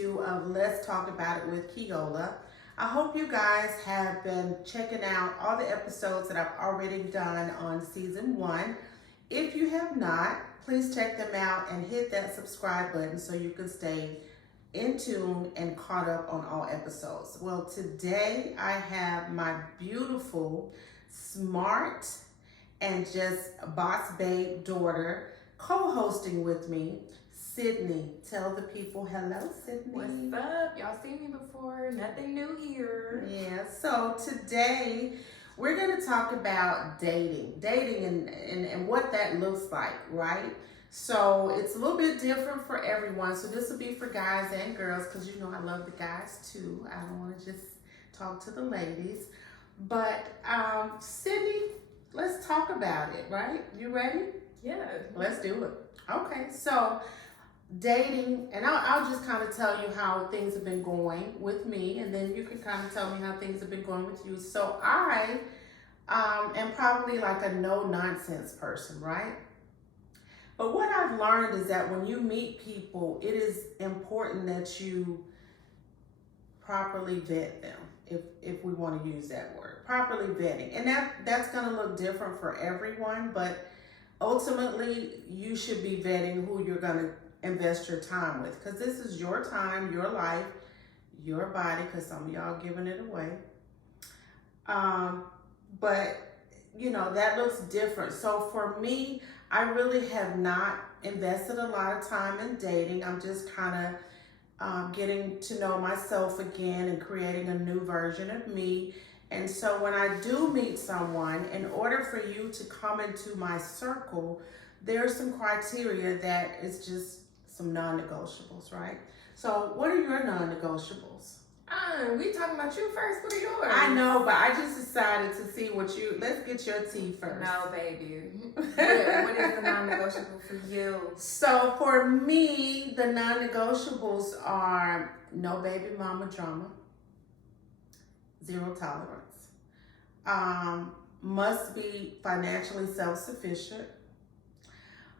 2 of Let's Talk About It with Keola. I hope you guys have been checking out all the episodes that I've already done on season 1. If you have not, please check them out and hit that subscribe button so you can stay in tune and caught up on all episodes. Well, today I have my beautiful, smart, and just boss babe daughter co-hosting with me, Sydney. Tell the people hello, Sydney. What's up? Y'all seen me before. Nothing new here. Yeah, so today we're going to talk about dating and what that looks like, right? So it's a little bit different for everyone. So this will be for guys and girls because you know I love the guys too. I don't want to just talk to the ladies. But Sydney, let's talk about it, right? You ready? Yeah. Let's do it. Okay, so dating, and I'll just kind of tell you how things have been going with me, and then you can kind of tell me how things have been going with you. So I am probably like a no-nonsense person, right? But what I've learned is that when you meet people, it is important that you properly vet them, if we want to use that word, properly vetting. And that's going to look different for everyone, but ultimately you should be vetting who you're going to invest your time with, because this is your time, your life, your body, because some of y'all giving it away. But you know, that looks different. So for me, I really have not invested a lot of time in dating. I'm just kind of getting to know myself again and creating a new version of me. And so when I do meet someone, in order for you to come into my circle, there's some criteria that is just some non-negotiables, right? So what are your non-negotiables? We talking about you first. What are yours? I know, but I just decided to see let's get your tea first. No, baby. What is the non-negotiable for you? So for me, the non-negotiables are no baby mama drama, zero tolerance, must be financially self-sufficient,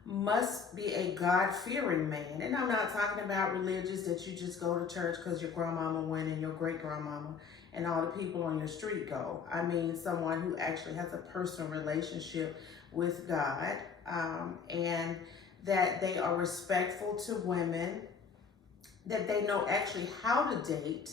must be a God-fearing man. And I'm not talking about religious that you just go to church because your grandmama went and your great-grandmama and all the people on your street go. I mean someone who actually has a personal relationship with God, and that they are respectful to women, that they know actually how to date,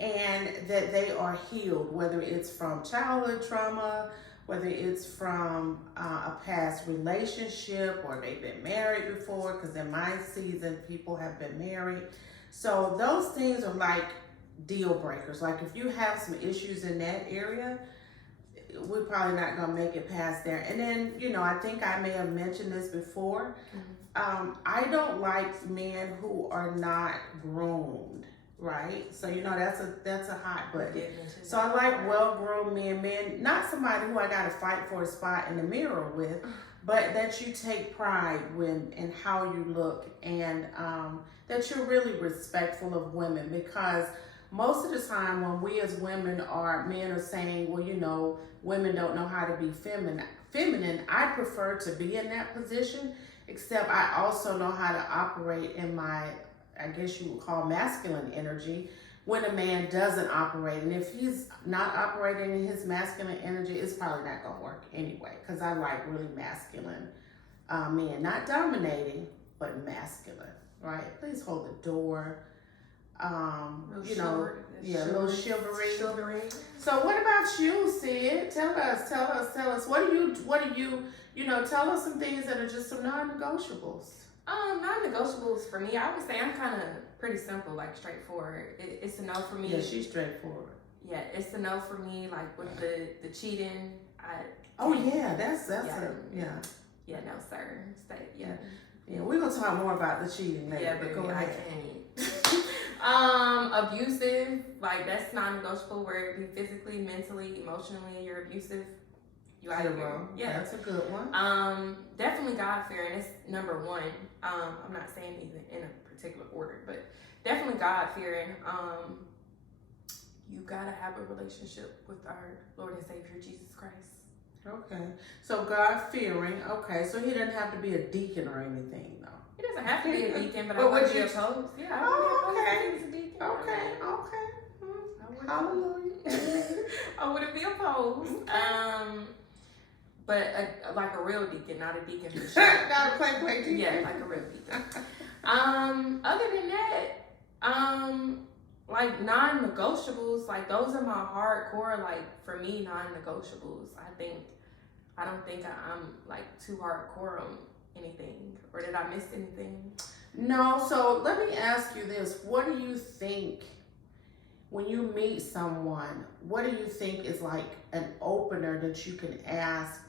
and that they are healed, whether it's from childhood trauma, whether it's from a past relationship or they've been married before, because in my season, people have been married. So those things are like deal breakers. Like if you have some issues in that area, we're probably not gonna make it past there. And then, you know, I think I may have mentioned this before. I don't like men who are not groomed. Right, so you know that's a hot button. So I like well-groomed men, not somebody who I gotta fight for a spot in the mirror with, but that you take pride in how you look, and that you're really respectful of women. Because most of the time when we as women men are saying, well, you know, women don't know how to be feminine, I prefer to be in that position, except I also know how to operate in my, I guess you would call masculine energy, when a man doesn't operate. And if he's not operating in his masculine energy, it's probably not going to work anyway, because I like really masculine men. Not dominating, but masculine, right? Please hold the door. You know, a little chivalry. So what about you, Sid? Tell us. What do you, you know, tell us some things that are just some non-negotiables. Non-negotiables for me, I would say I'm kind of pretty simple, like straightforward. It's a no for me. Yeah, she's straightforward. Yeah, it's a no for me. Like with the cheating, that's Yeah, no sir. Yeah, we're gonna talk more about the cheating later. Yeah, baby, go ahead. I can't. Abusive, like that's non-negotiable. Where it be physically, mentally, emotionally, you're abusive. You out of here. Yeah, that's a good one. Definitely God-fearing. It's number one. I'm not saying these in a particular order, but definitely God-fearing. You gotta have a relationship with our Lord and Savior Jesus Christ. Okay. So God fearing. Okay. So he doesn't have to be a deacon or anything, though. He doesn't have to be a deacon, but I But wouldn't would be you? opposed. Yeah, I Oh, wouldn't be opposed okay. if he was a deacon. Okay. Okay. Hallelujah. Amen. I wouldn't be opposed. Okay. But like a real deacon, not a deacon for sure. Not a play deacon. Yeah, like a real deacon. Other than that, like non-negotiables, like those are my hardcore, like for me, non-negotiables. I don't think I'm like too hardcore on anything, or did I miss anything? No. So let me ask you this: what do you think when you meet someone? What do you think is like an opener that you can ask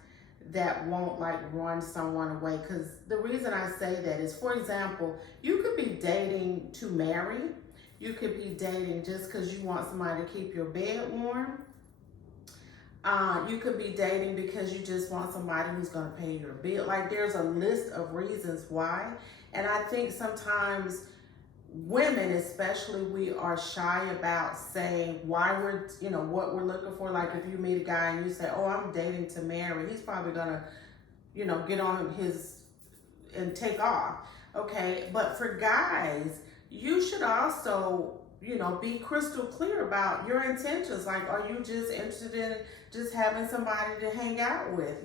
that won't like run someone away? Because the reason I say that is, for example, you could be dating to marry. You could be dating just because you want somebody to keep your bed warm. You could be dating because you just want somebody who's going to pay your bill. Like there's a list of reasons why. And I think sometimes women especially, we are shy about saying why we're, what we're looking for. Like if you meet a guy and you say, oh, I'm dating to marry, he's probably gonna, get on his and take off. Okay. But for guys, you should also, be crystal clear about your intentions. Like, are you just interested in just having somebody to hang out with,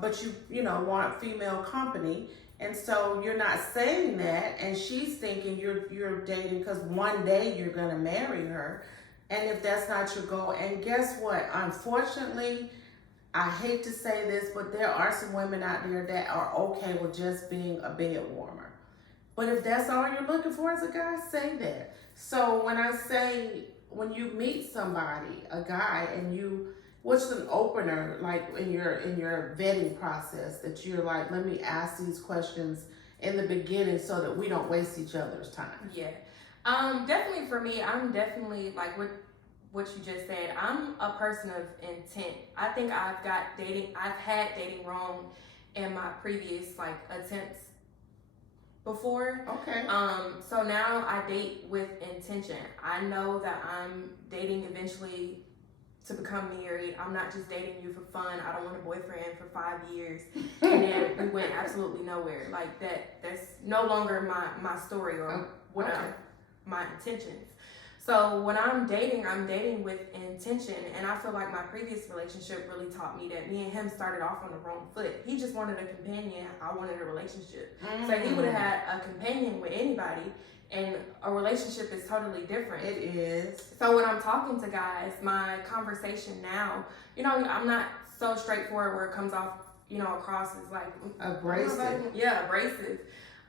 but you want female company. And so you're not saying that, and she's thinking you're dating because one day you're gonna marry her, and if that's not your goal, and guess what? Unfortunately, I hate to say this, but there are some women out there that are okay with just being a bed warmer. But if that's all you're looking for as a guy, say that. So when I say when you meet somebody, a guy, and what's an opener like in your vetting process that you're like, let me ask these questions in the beginning so that we don't waste each other's time? Yeah. Definitely for me, I'm definitely like what you just said. I'm a person of intent. I think I've had dating wrong in my previous like attempts before. Okay. So now I date with intention. I know that I'm dating eventually to become married. I'm not just dating you for fun. I don't want a boyfriend for 5 years and then we went absolutely nowhere. Like that's no longer my story or my intentions. So when I'm dating with intention, and I feel like my previous relationship really taught me that me and him started off on the wrong foot. He just wanted a companion. I wanted a relationship. So he would have had a companion with anybody, and a relationship is totally different. It is. So when I'm talking to guys, my conversation now, I'm not so straightforward where it comes off, across as like abrasive. Yeah, abrasive.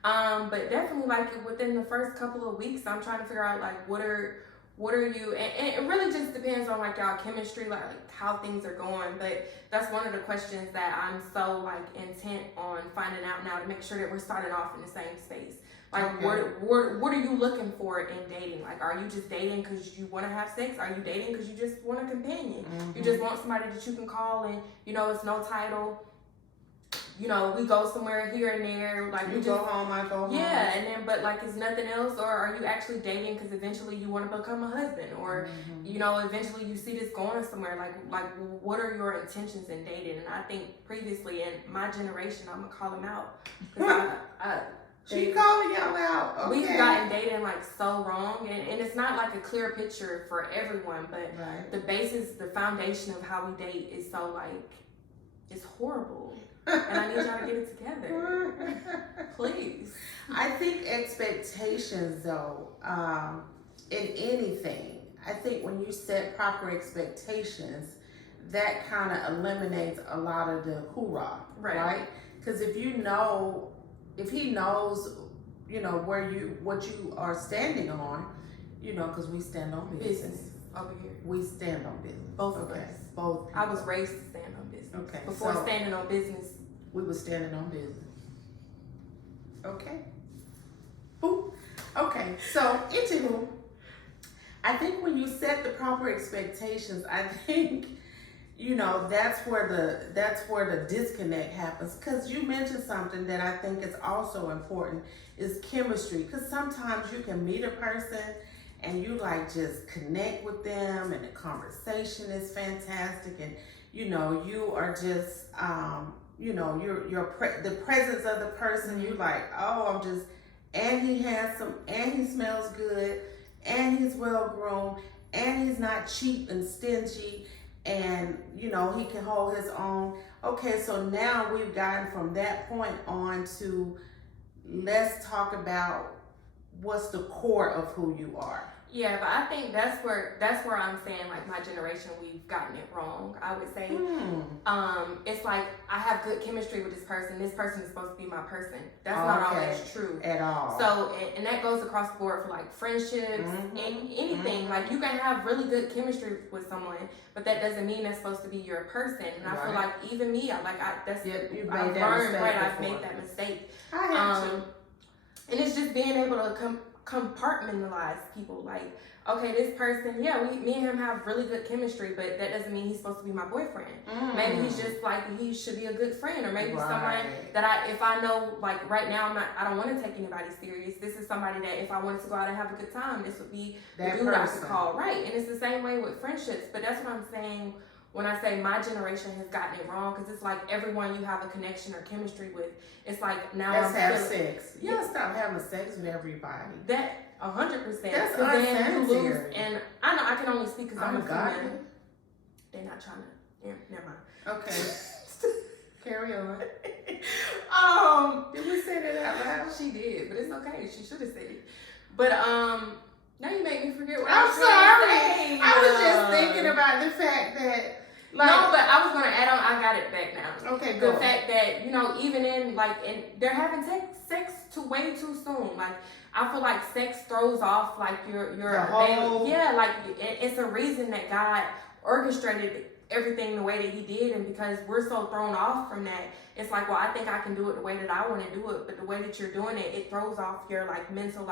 But definitely like within the first couple of weeks, I'm trying to figure out like what are you, and it really just depends on like y'all chemistry, like how things are going. But that's one of the questions that I'm so like intent on finding out now to make sure that we're starting off in the same space. Like what are you looking for in dating? Like, are you just dating because you want to have sex? Are you dating because you just want a companion? You just want somebody that you can call and it's no title. We go somewhere here and there. Like you go home, I go home. Yeah, and then but like it's nothing else. Or are you actually dating because eventually you want to become a husband, or eventually you see this going somewhere? Like what are your intentions in dating? And I think previously in my generation, I'm gonna call them out. She calling y'all out. Okay. We've gotten dating like so wrong, and it's not like a clear picture for everyone, but the basis, the foundation of how we date is so like it's horrible. And I need y'all to get it together. Please. I think expectations, though, in anything, I think when you set proper expectations, that kind of eliminates a lot of the hoorah, right? Because if he knows, what you are standing on, because we stand on business. Over here. We stand on business. Both of us. Both. I was raised to stand on business. Okay. Before standing on business, we were standing on business. Okay. Boop. Okay. So, anywho, I think when you set the proper expectations, I think that's where the disconnect happens. Because you mentioned something that I think is also important is chemistry. Because sometimes you can meet a person and you like just connect with them, and the conversation is fantastic, and you are just, the presence of the person. You like, oh, and he handsome, and he smells good, and he's well groomed, and he's not cheap and stingy, and he can hold his own. Okay, so now we've gotten from that point on to let's talk about what's the core of who you are. Yeah, but I think that's where I'm saying, like, my generation, we've gotten it wrong. I would say, it's like I have good chemistry with this person. This person is supposed to be my person. That's not always true at all. So, and that goes across the board for like friendships and anything. Like, you can have really good chemistry with someone, but that doesn't mean that's supposed to be your person. And I feel like even me, I've learned, I've made that mistake. I have too. And it's just being able to compartmentalize people. Like, okay, this person, me and him have really good chemistry, but that doesn't mean he's supposed to be my boyfriend. Maybe he's just like, he should be a good friend, or maybe someone that if I know, like, right now I don't want to take anybody serious. This is somebody that if I wanted to go out and have a good time, this would be the dude I could call. Right. And it's the same way with friendships. But that's what I'm saying when I say my generation has gotten it wrong, because it's like everyone you have a connection or chemistry with, it's like now let's have sex. You gotta stop having sex with everybody. That 100%. That's unsanitary. And I know I can only speak because I'm a female. They're not trying to. Yeah, never mind. Okay. Carry on. Did we say that out loud? She did, but it's okay. She should have said it. But now you make me forget what I'm I was sorry. I was just thinking about the fact that. Like, no, but I was gonna add on. I got it back now. Okay, go. The fact that even in they're having sex way too soon. Like, I feel like sex throws off like your it's a reason that God orchestrated everything the way that He did, and because we're so thrown off from that, it's like, well, I think I can do it the way that I want to do it, but the way that you're doing it, it throws off your like mental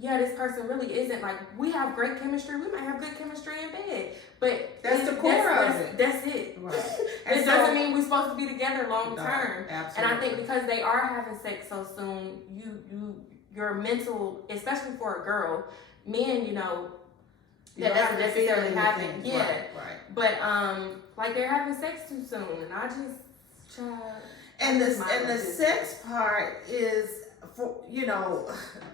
this person really isn't, like, we have great chemistry. We might have good chemistry in bed, but that's the core of it. That's it. Right. It doesn't mean we're supposed to be together long term. Absolutely. And I think because they are having sex so soon, your mental, especially for a girl, men, that doesn't necessarily happen. Yeah. Right. But like, they're having sex too soon, and I just and the sex part is, for,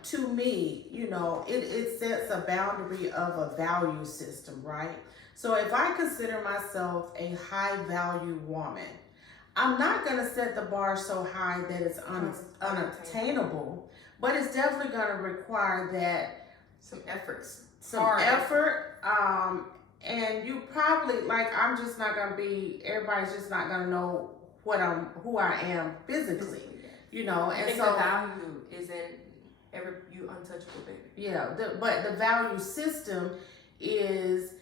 to me, it sets a boundary of a value system, right? So if I consider myself a high value woman, I'm not going to set the bar so high that it's unobtainable, but it's definitely going to require that some effort, and you probably, like, I'm just not going to be, everybody's just not going to know who I am physically. And I think so the value isn't you untouchable, baby. Yeah, but the value system is,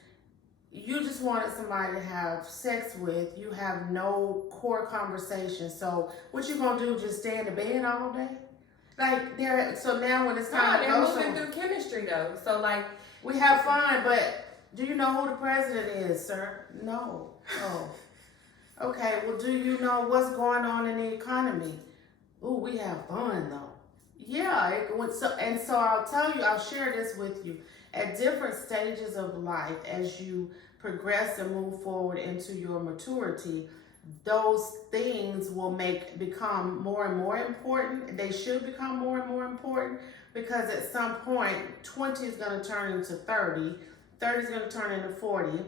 you just wanted somebody to have sex with. You have no core conversation. So what you gonna do? Just stay in the bed all day? So now when it's time to go, they're moving through chemistry though. So like, we have fun, but do you know who the president is, sir? No. Oh. Okay. Well, do you know what's going on in the economy? Ooh, we have fun though. Yeah, so I'll share this with you. At different stages of life, as you progress and move forward into your maturity, those things will become more and more important. They should become more and more important, because at some point, 20 is going to turn into 30, 30 is going to turn into 40,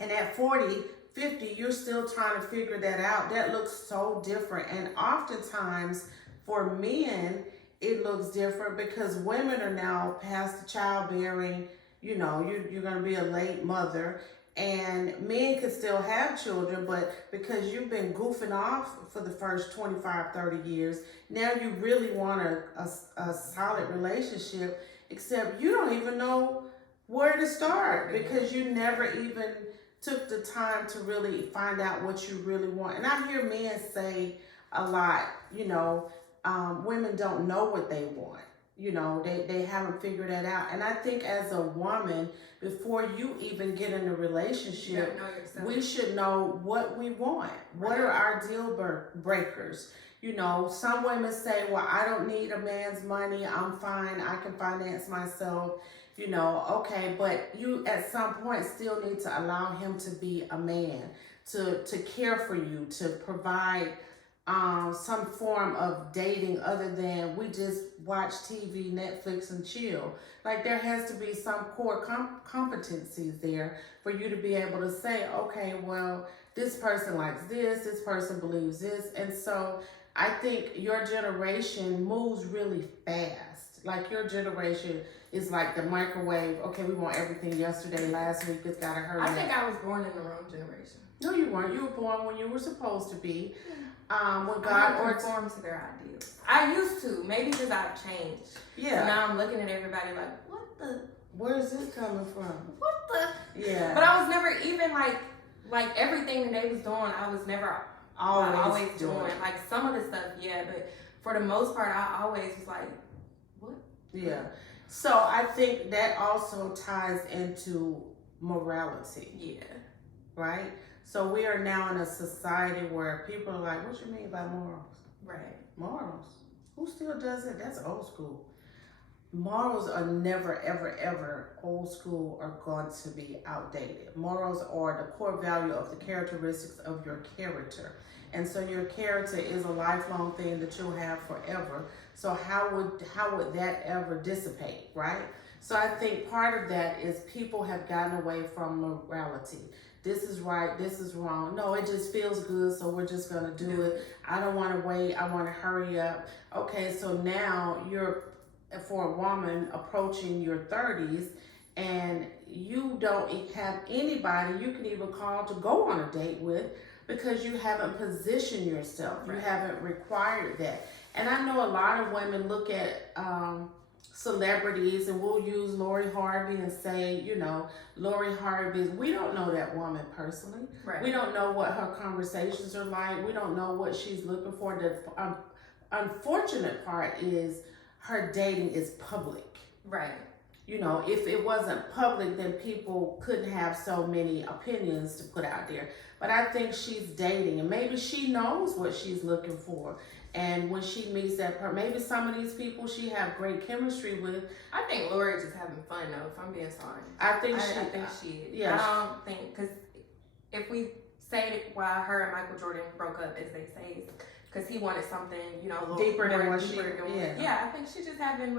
and at 40, 50, you're still trying to figure that out. That looks so different. And oftentimes for men, it looks different because women are now past the childbearing. You're going to be a late mother, and men can still have children, but because you've been goofing off for the first 25, 30 years, now you really want a solid relationship, except you don't even know where to start because you never even took the time to really find out what you really want. And I hear men say a lot, women don't know what they want. They haven't figured that out. And I think as a woman, before you even get in a relationship, we should know what we want. What are our deal breakers? Some women say, well, I don't need a man's money. I'm fine. I can finance myself. Okay, but you at some point still need to allow him to be a man, to care for you, to provide some form of dating other than we just watch TV, Netflix, and chill. Like there has to be some core competencies there for you to be able to say, okay, well, this person likes this person believes this. And so I think your generation moves really fast. Like your generation is like the microwave. Okay, we want everything yesterday, last week, it's gotta hurry. I think I was born in the wrong generation. No, you weren't. You were born when you were supposed to be. When God I conform to their ideals. I used to, maybe because I've changed. Yeah. So now I'm looking at everybody like, what the? Where is this coming from? What the? Yeah. But I was never even like everything that they was doing. I was never always doing. Like some of the stuff, yeah, but for the most part, I always was like, what? Yeah. So I think that also ties into morality. Yeah. Right? So we are now in a society where people are like, what you mean by morals? Right. Morals? Who still does it? That's old school. Morals are never, ever, ever old school or going to be outdated. Morals are the core value of the characteristics of your character. And so your character is a lifelong thing that you'll have forever. So how would that ever dissipate, right? So I think part of that is people have gotten away from morality. This is right, this is wrong. No, it just feels good, so we're just gonna do it. I don't wanna wait, I wanna hurry up. Okay, so now you're, for a woman approaching your 30s, and you don't have anybody you can even call to go on a date with because you haven't positioned yourself. Right. You haven't required that. And I know a lot of women look at celebrities, and we'll use Lori Harvey and say, you know, Lori Harvey, we don't know that woman personally. Right. We don't know what her conversations are like. We don't know what she's looking for. The unfortunate part is her dating is public. Right. You know, if it wasn't public, then people couldn't have so many opinions to put out there. But I think she's dating, and maybe she knows what she's looking for. And when she meets that person, maybe some of these people she have great chemistry with. I think Lori's just having fun though, if I'm being honest. I think she is. Yeah. I don't think, because if we say why her and Michael Jordan broke up, as they say, because he wanted something, you know, a little deeper than what yeah, I think she's just having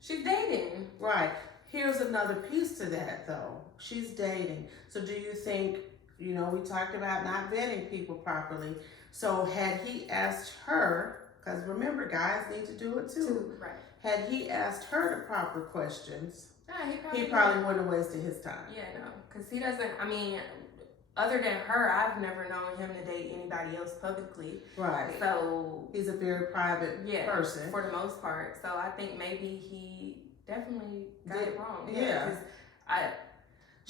she's dating. Right. Here's another piece to that though. She's dating. So do you think, you know, we talked about not vetting people properly. So had he asked her, because remember, guys need to do it too. Right. Had he asked her the proper questions, he probably wouldn't have wasted his time. Yeah, no, because he doesn't, I mean, other than her, I've never known him to date anybody else publicly. Right. So he's a very private person. For the most part. So I think maybe he definitely got it wrong. Yeah.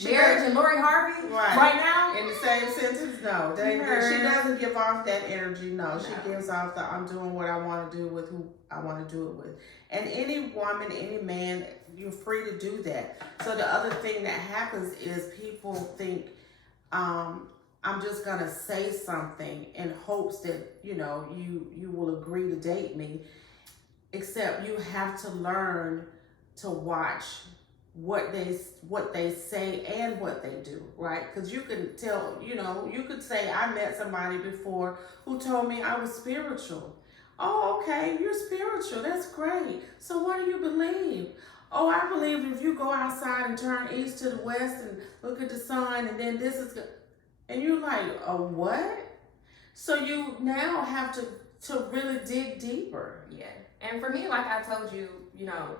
Marriage and Lori Harvey right now? In the same sentence? No. She doesn't give off that energy. No. She gives off the I'm doing what I want to do with who I want to do it with. And any woman, any man, you're free to do that. So the other thing that happens is people think, I'm just going to say something in hopes that, you know, you will agree to date me. Except you have to learn to watch what they say and what they do, right? Because you can tell, you know, you could say, I met somebody before who told me I was spiritual. Oh, okay, you're spiritual. That's great. So what do you believe? Oh, I believe if you go outside and turn east to the west and look at the sun, and then this is good. And you're like, oh, what? So you now have to really dig deeper. Yeah. And for me, like I told you, you know,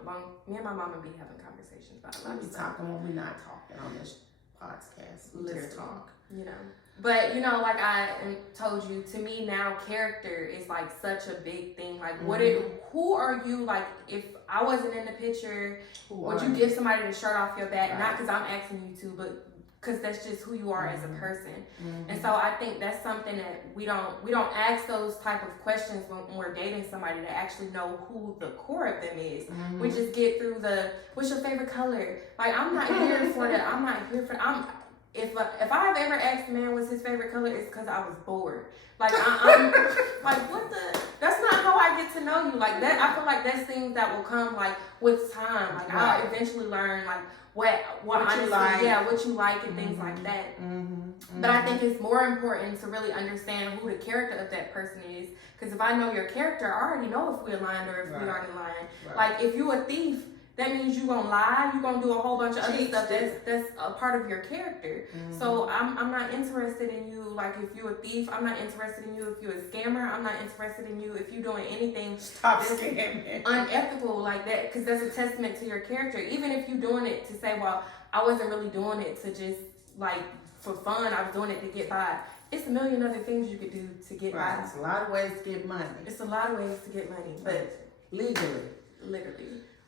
me and my mama be having conversations about a lot of stuff. Talking when we're not talking on this podcast. We just talk. You know. But, you know, like I told you, to me now, character is like such a big thing. Like, who are you? Like, if I wasn't in the picture, would you give somebody the shirt off your back? Right. Not because I'm asking you to, but because that's just who you are as a person. And so I think that's something that we don't ask those type of questions when we're dating somebody to actually know who the core of them is. We just get through what's your favorite color? Like, I'm not here for that. if I've ever asked a man what's his favorite color, it's because I was bored. Like I'm like, what the? That's not how I get to know you. Like that, I feel like that's things that will come like with time. Like Right. I'll eventually learn like what honestly, you like. yeah, what you like and things like that. But I think it's more important to really understand who the character of that person is. Because if I know your character, I already know if we aligned or if we aren't aligned. Right. Like if you a thief, that means you gonna lie, you gonna do a whole bunch of other stuff that's a part of your character. So I'm not interested in you. Like if you're a thief, I'm not interested in you. If you're a scammer, I'm not interested in you. If you're doing anything scamming, unethical like that, because that's a testament to your character. Even if you're doing it to say, well, I wasn't really doing it to just like for fun, I was doing it to get by. It's a million other things you could do to get by. It's a lot of ways to get money. It's a lot of ways to get money, but legally, literally.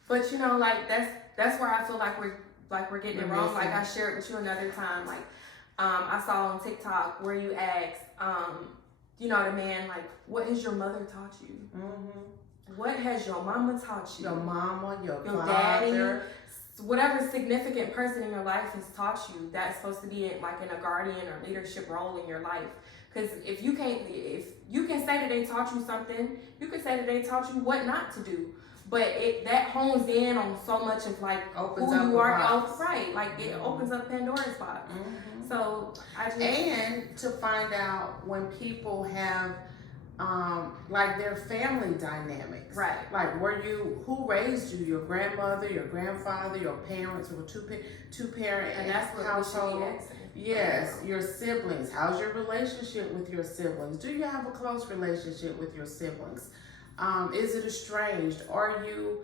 But you know, like that's where I feel like we're getting it wrong. Like I shared with you another time. Like I saw on TikTok where you asked, you know, the man like, what has your mother taught you? What has your mama taught you? Your mama, your father, daddy, whatever significant person in your life has taught you. That's supposed to be like in a guardian or leadership role in your life. Because if you can say that they taught you something, you can say that they taught you what not to do. But that hones in on so much of like opens who you are, box. right? Like it opens up Pandora's box. So I just and to find out when people have like their family dynamics, right? Like who raised you? Your grandmother, your grandfather, your parents, or two parent and that's what household. we should be asking. Yes, your siblings. How's your relationship with your siblings? Do you have a close relationship with your siblings? Is it estranged? Are you,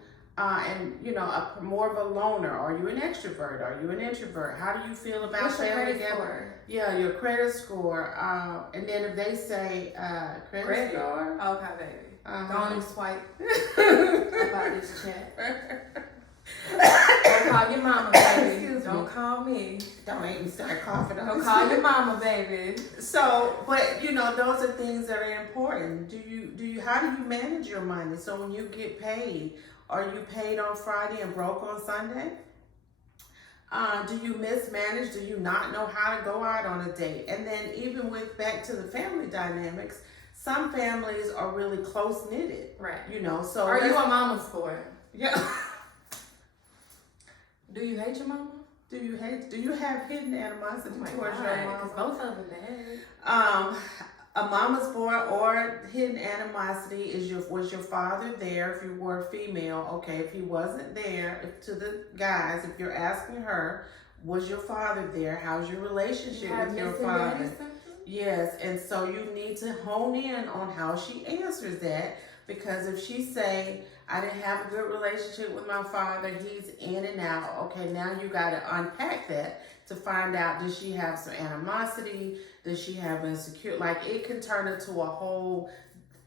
more of a loner? Are you an extrovert? Are you an introvert? How do you feel about What's your family credit score? Yeah, your credit score. And then if they say credit score, okay, baby, go on and swipe about this chat. Don't call your mama, baby. Don't call me. Don't make me start coughing. Don't call your mama, baby. So, but those are things that are important. How do you manage your money? So when you get paid, are you paid on Friday and broke on Sunday? Do you mismanage? Do you not know how to go out on a date? And then even back to the family dynamics, some families are really close knitted. Right. So are you a mama's boy? Yeah. Do you hate your mama? Do you have hidden animosity towards your mama? Because both of them bad. A mama's boy or hidden animosity was your father there? If you were female, okay. If he wasn't there, to the guys, if you're asking her, was your father there? How's your relationship with your father? Yes, and so you need to hone in on how she answers that, because if she say, I didn't have a good relationship with my father, he's in and out. Okay, now you got to unpack that to find out, does she have some animosity? Does she have insecurity? Like, it can turn into a whole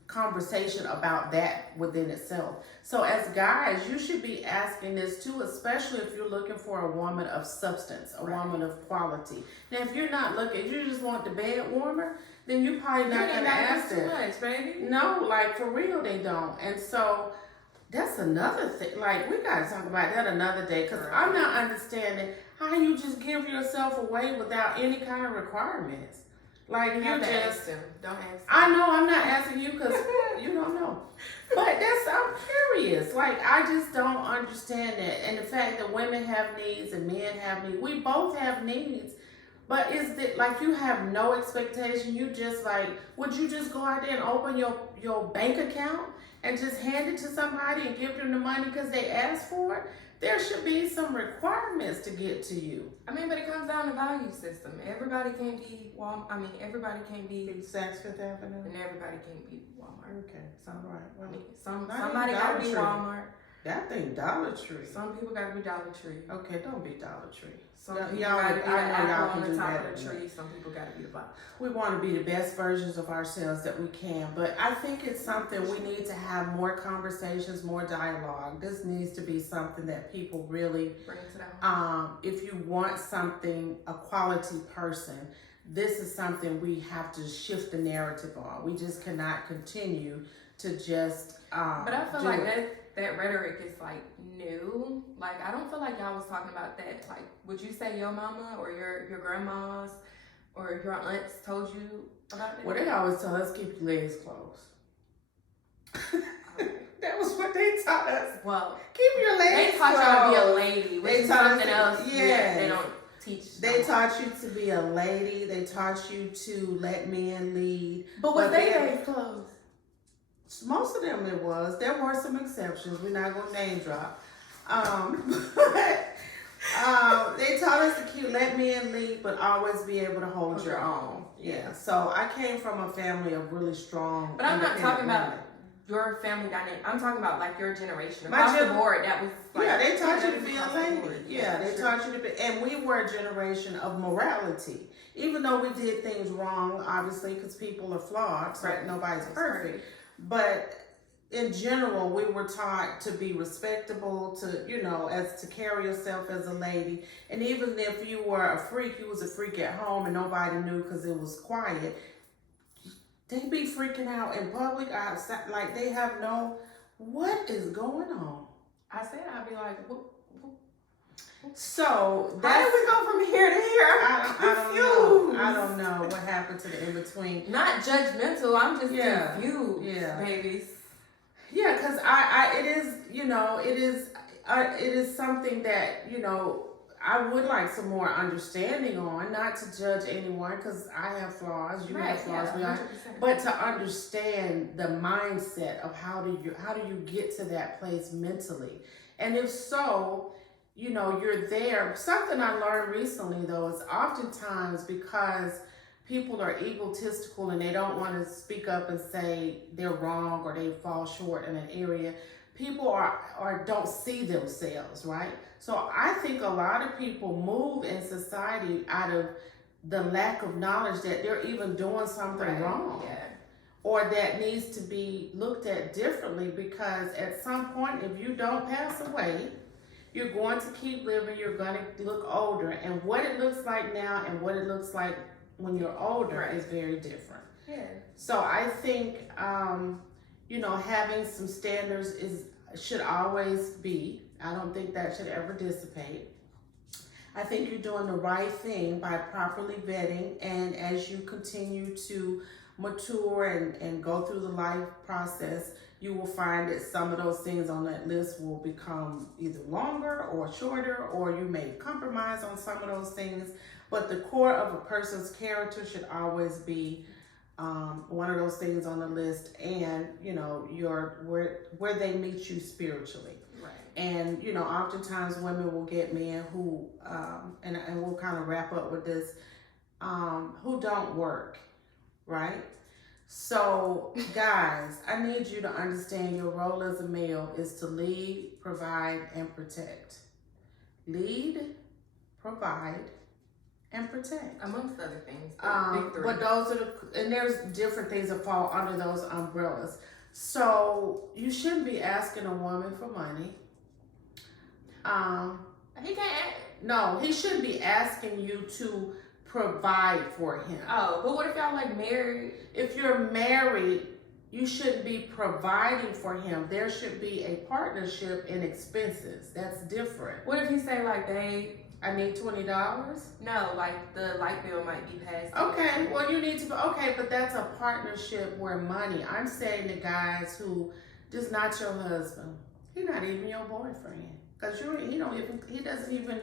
conversation about that within itself. So as guys, you should be asking this too, especially if you're looking for a woman of substance, a woman of quality. Now, if you're not looking, you just want the bed warmer, then you're probably not going to ask too much, baby. No, like for real, they don't. And so that's another thing. Like, we got to talk about that another day, because I'm not understanding how you just give yourself away without any kind of requirements. Like, you just ask them. Don't ask them. I know I'm not asking you because you don't know. But I'm curious. Like, I just don't understand that. And the fact that women have needs and men have needs. We both have needs. But is it like you have no expectation? You just like, would you just go out there and open your bank account and just hand it to somebody and give them the money because they asked for it? There should be some requirements to get to you. I mean, but it comes down to value system. Everybody can't be everybody can't be Saks Fifth Avenue, and everybody can't be Walmart. Okay, all right. Well, somebody gotta be Walmart. That thing Dollar Tree. Some people gotta be Dollar Tree. Okay, don't be Dollar Tree. Some people gotta be the apple on the top of the tree. Some people gotta be the bottom. We want to be the best versions of ourselves that we can, but I think it's something we need to have more conversations, more dialogue. This needs to be something that people really bring to the home. If you want something, a quality person, this is something we have to shift the narrative on. We just cannot continue to just but I feel like that rhetoric is like new. Like I don't feel like y'all was talking about that. Like, would you say your mama or your grandmas or your aunts told you about that? Well, they always tell us keep your legs closed. That was what they taught us. Well, keep your legs they taught y'all to be a lady, which is something else. Yeah, they don't teach. They taught you to be a lady. They taught you to let men lead. But was they legs closed? Most of them it was. There were some exceptions. We're not gonna name drop. They taught us to let men lead, but always be able to hold your own. Yeah. So I came from a family of really strong. But I'm not talking about women. Your family dynamic. I'm talking about like your generation. Across the board, that was like, yeah, they taught you to be a lady. Yeah, they taught you to be, and we were a generation of morality. Even though we did things wrong, obviously, because people are flawed, so nobody's perfect. But in general, we were taught to be respectable, to carry yourself as a lady. And even if you were a freak, you was a freak at home and nobody knew because it was quiet. They be freaking out in public outside, like they have what is going on? I said I'd be like, whoop. So how did we go from here to here? I don't know what happened to the in between. Not judgmental. I'm just confused, babies. Yeah, because it is something that I would like some more understanding on. Not to judge anyone because I have flaws. You have flaws. But to understand the mindset of how do you get to that place mentally, and if so. You're there. Something I learned recently, though, is oftentimes because people are egotistical and they don't want to speak up and say they're wrong or they fall short in an area, people are don't see themselves, right? So I think a lot of people move in society out of the lack of knowledge that they're even doing something wrong. Yeah. Or that needs to be looked at differently, because at some point, if you don't pass away, you're going to keep living, you're going to look older. And what it looks like now and what it looks like when you're older is very different. Yeah. So I think, having some standards should always be. I don't think that should ever dissipate. I think you're doing the right thing by properly vetting, and as you continue to mature and go through the life process, you will find that some of those things on that list will become either longer or shorter, or you may compromise on some of those things. But the core of a person's character should always be one of those things on the list, and where they meet you spiritually. Right. And oftentimes women will get men who and we'll kind of wrap up with this, who don't work, right? So, guys, I need you to understand your role as a male is to lead, provide, and protect. Lead, provide, and protect. Amongst other things. But those are and there's different things that fall under those umbrellas. So, you shouldn't be asking a woman for money. He can't. No, he shouldn't be asking you to provide for him. Oh, but what if y'all like married? If you're married, you shouldn't be providing for him. There should be a partnership in expenses. That's different. What if you say like, babe, I need $20? No, like the light bill might be passed. Okay, well you need to, but that's a partnership where money. I'm saying to guys who, this is not your husband. He's not even your boyfriend. Because he doesn't even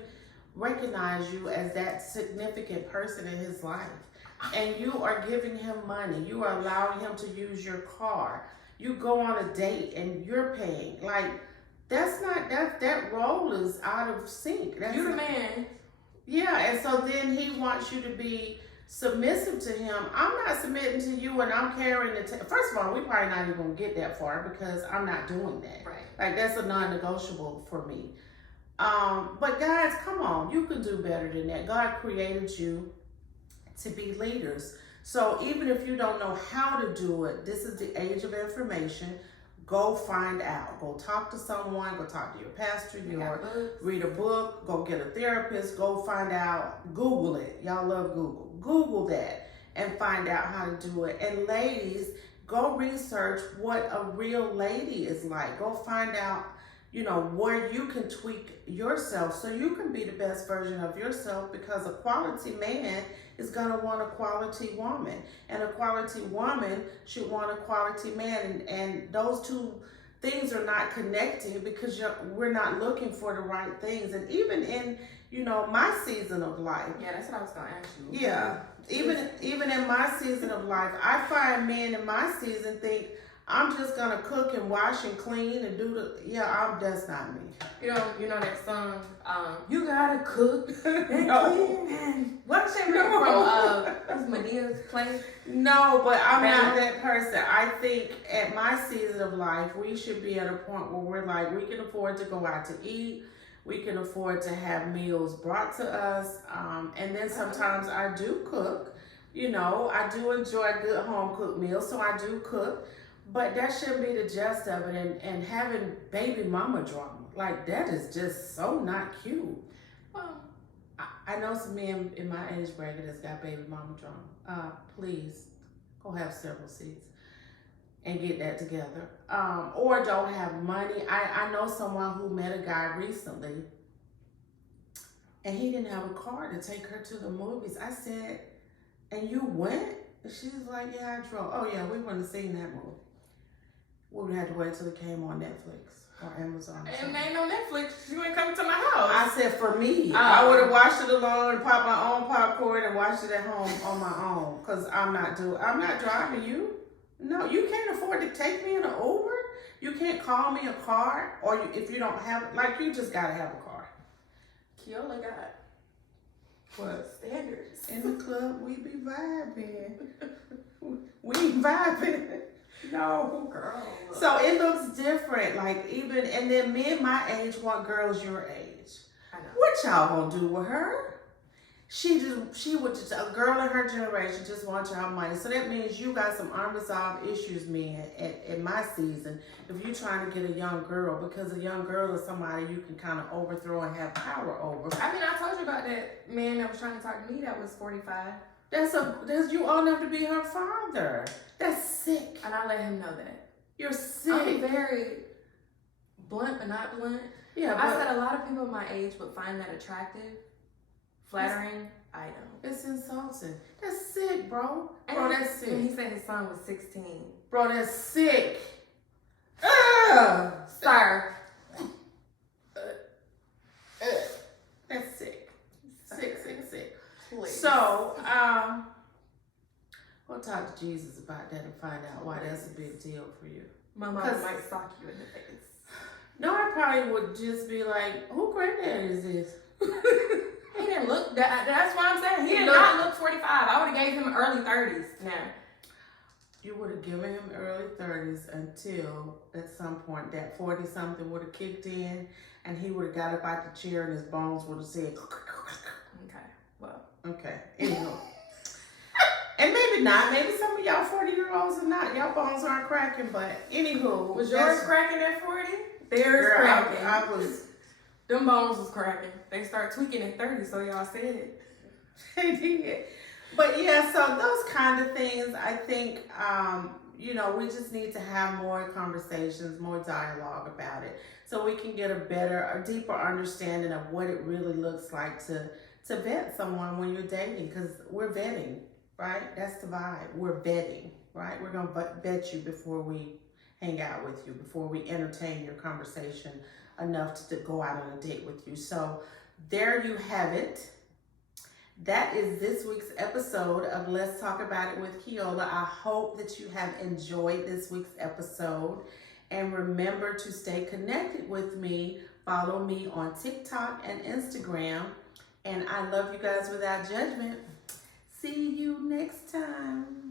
recognize you as that significant person in his life. And you are giving him money. You are allowing him to use your car. You go on a date and you're paying. Like, that's not, that role is out of sync. You're the man. Yeah, and so then he wants you to be submissive to him. I'm not submitting to you and I'm carrying the first of all, we probably not even gonna get that far because I'm not doing that. Right. Like, that's a non-negotiable for me. But guys, come on, you can do better than that. God created you to be leaders. So even if you don't know how to do it, this is the age of information. Go find out. Go talk to someone. Go talk to your pastor. Read a book. Go get a therapist. Go find out. Google it. Y'all love Google. Google that and find out how to do it. And ladies, go research what a real lady is like. Go find out, where you can tweak yourself so you can be the best version of yourself, because a quality man is going to want a quality woman, and a quality woman should want a quality man, and those two things are not connecting because we're not looking for the right things. And even in, my season of life. Yeah, that's what I was going to ask you. Yeah. Even in my season of life, I find men in my season think I'm just gonna cook and wash and clean and that's not me. You know that song, you gotta cook and No. clean and what's that from Medea's play? No, but I'm not that person. I think at my season of life, we should be at a point where we're like, we can afford to go out to eat. We can afford to have meals brought to us. And then sometimes I do cook. I do enjoy a good home cooked meal, so I do cook. But that shouldn't be the gist of it. And having baby mama drama, like, that is just so not cute. Well, I know some men in my age bracket that's got baby mama drama. Please go have several seats and get that together. Or don't have money. I know someone who met a guy recently and he didn't have a car to take her to the movies. I said, and you went? And she was like, yeah, I drove. Oh yeah, we wouldn't have seen that movie. We would have had to wait till it came on Netflix or Amazon. And ain't no Netflix. You ain't coming to my house. I said for me, I would have watched it alone and popped my own popcorn and watched it at home on my own. Cause I'm not driving you. No, you can't afford to take me in an Uber. You can't call me a car, or if you don't have, you just gotta have a car. Keola got What? standards. In the club, we be vibing. We vibing. No, Girl. So it looks different. And then men my age want girls your age. I know. What y'all gonna do with her? A girl in her generation just wants y'all money. So that means you got some unresolved issues, men, in my season. If you're trying to get a young girl, because a young girl is somebody you can kind of overthrow and have power over. I mean, I told you about that man that was trying to talk to me that was 45. That's you old enough to be her father. That's sick. And I let him know that. You're sick. I'm very blunt, but not blunt. Yeah, I said a lot of people my age would find that attractive, flattering. I don't. It's insulting. That's sick, bro. And That's sick. And he said his son was 16. Bro, that's sick. Ugh. Sir. That's sick. Sick. Please. So, we'll talk to Jesus about that and find out why that's a big deal for you. My mom might sock you in the face. No, I probably would just be like, who granddad is this? He didn't look that. That's what I'm saying. He did not look 45. I would have gave him early 30s now. You would have given him early 30s until at some point that 40-something would have kicked in and he would have got up out the chair and his bones would have said, okay, well. Okay, anyway. And maybe not. Maybe some of y'all 40-year-olds are not. Y'all bones aren't cracking, but anywho. Was yours cracking at 40? Theirs cracking. I was. Them bones was cracking. They start tweaking at 30, so y'all said it. They did. But yeah, so those kind of things, I think, we just need to have more conversations, more dialogue about it, so we can get a deeper understanding of what it really looks like to vet someone when you're dating, because we're vetting, right? That's the vibe. We're vetting, right? We're going to vet you before we hang out with you, before we entertain your conversation enough to go out on a date with you. So there you have it. That is this week's episode of Let's Talk About It with Keola. I hope that you have enjoyed this week's episode. And remember to stay connected with me. Follow me on TikTok and Instagram. And I love you guys without judgment. See you next time.